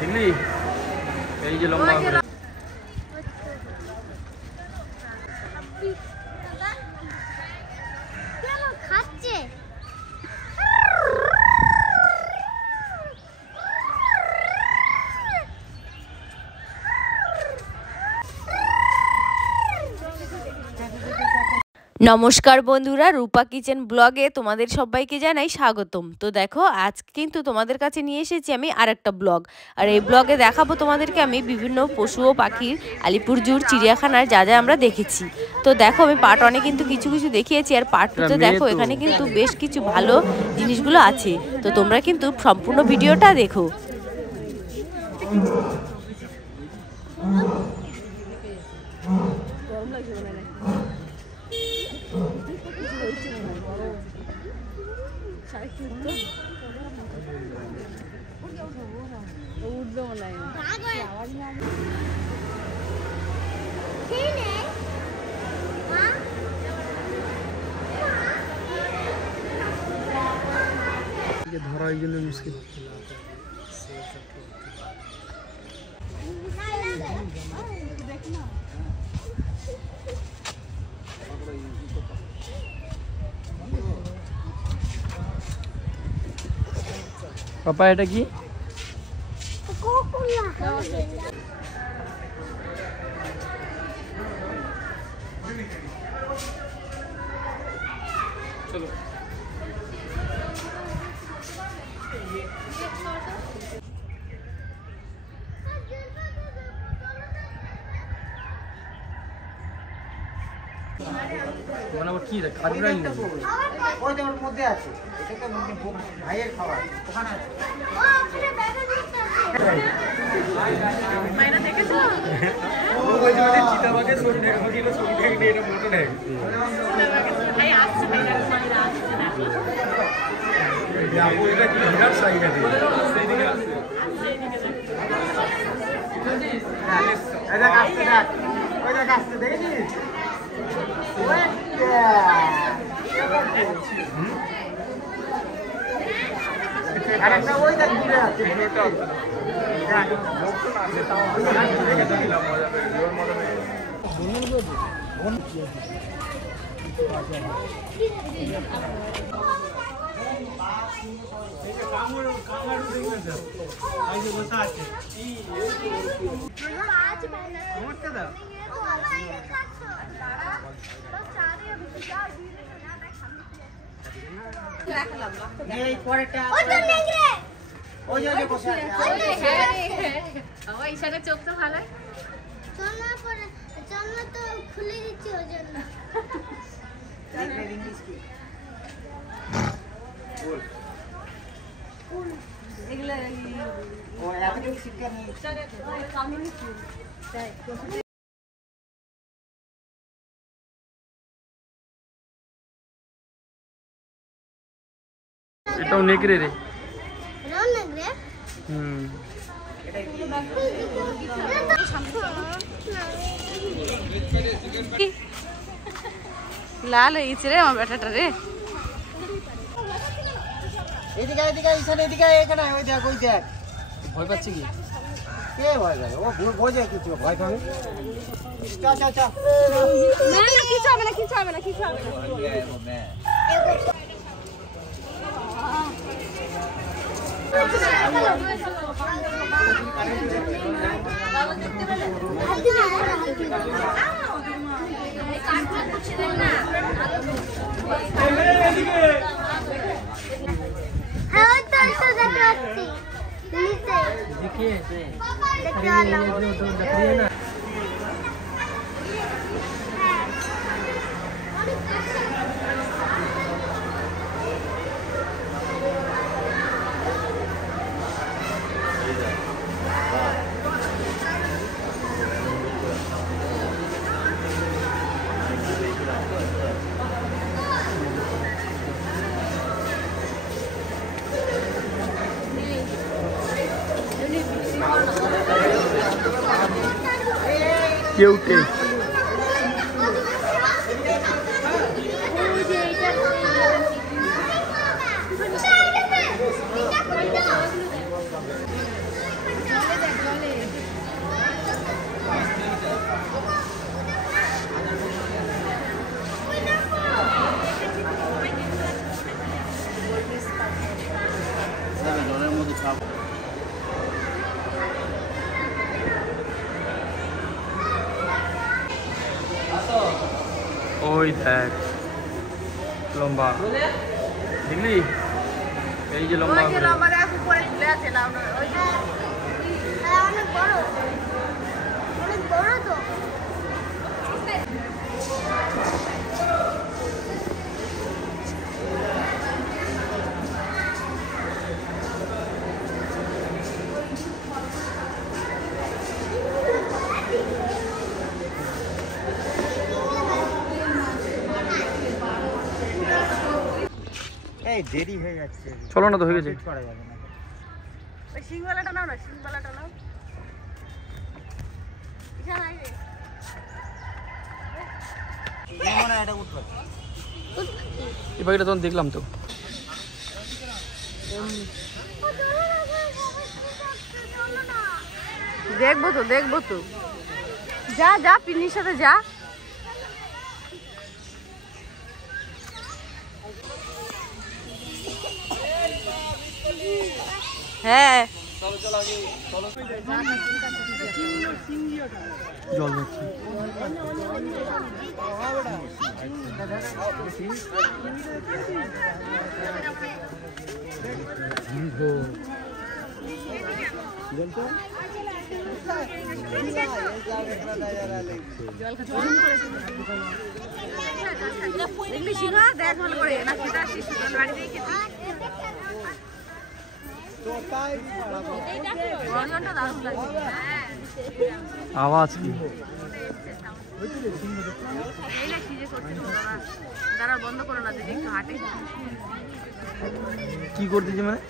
দেখলি এই যে লম্বা খাচ্ছে নমস্কার বন্ধুরা, রূপা কিচেন ব্লগে তোমাদের সবাইকে জানাই স্বাগতম। তো দেখো, আজ কিন্তু তোমাদের কাছে নিয়ে এসেছি আমি আরেকটা ব্লগ। আর এই ব্লগে দেখাবো তোমাদেরকে আমি বিভিন্ন পশু ও পাখির আলিপুর জুর চিড়িয়াখানার যা যা আমরা দেখেছি। তো দেখো, আমি পার্ট 1-এ কিন্তু কিছু কিছু দেখিয়েছি, আর পার্ট 2-তে দেখো এখানে কিন্তু বেশ কিছু ভালো জিনিসগুলো আছে। তো তোমরা কিন্তু সম্পূর্ণ ভিডিওটা দেখো। উঠবে মনে হয় ধরা এই জন্য মুশকিল। পাপা এটা কি? চলো মানে কি রে খাজুরাই নেই ওই যে ওর মধ্যে আছে, এটা তো ভাইয়ের খাবার ওখানে আছে। মাইনা দেখেছো? ও বলছে মানে চিতাবাগে সরি দেখো গিয়ে সরি দেখে এটা মোটো নেই ভাই আসছে, মাইনা আসছে দেখো। এই আপু এটা কি বিরাট সাইজ আছে, সেই দিকে আসছে। এই দেখ আসছে, দেখ ওই দেখ আসছে, দেখেছিস? আরেকটা ওই দেখ দূরে আছে। চোখ তো ভালো তো খুলে দিচ্ছি ওই জন্য। এটাও নেকড়ে রে। লাল হয়ে গেছে রে আমার ব্যাটাটা রে। এদিকে এদিকে এখানে এদিকে এখানে ওই দেখ ওই দেখ। ভয় পাচ্ছে কি? কে ভয় পাবে? ও বোঝে কিছু ভয় পাবে। চল চল চল। না না কিছু হবে না, কিছু হবে না, কিছু হবে না। কেউটে ওই দেখ লম্বা, দেখলি এই যে লম্বা ওই যে লম্বা দেখো উপরে ঝুলে আছে না ওই যে অনেক বড় তো এই দেরি হয়ে যাচ্ছে, চলো না তো হয়ে গেছে। করা যাবে না। ওই সিংবালাটা নাও না, সিংবালাটা নাও। এখানে আই রে মনে হয় এটা উঠবে। এই পাখিটা তখন দেখলাম তো। দেখবো তো যা যা পিন্নির সাথে যা। হ্যাঁ জল যাচ্ছে। দেখলি সিংহা দেখ ভালো করে না খেতে আসিস বাড়ি দিয়ে খেতে। গর্জনটা দারুণ লাগছে। আওয়াজ কি? এই না কি যে করছে বাবা, দাঁড়া বন্ধ করো না, যদি একটু হাঁটে। কি করতেছি মানে?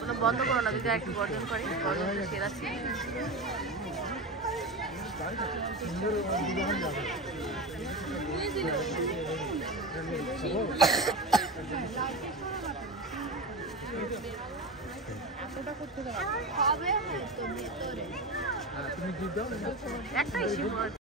কোনো বন্ধ করো না, যদি একটু গর্জন করে, গর্জনটা সেরা ছিল। একটাই শিব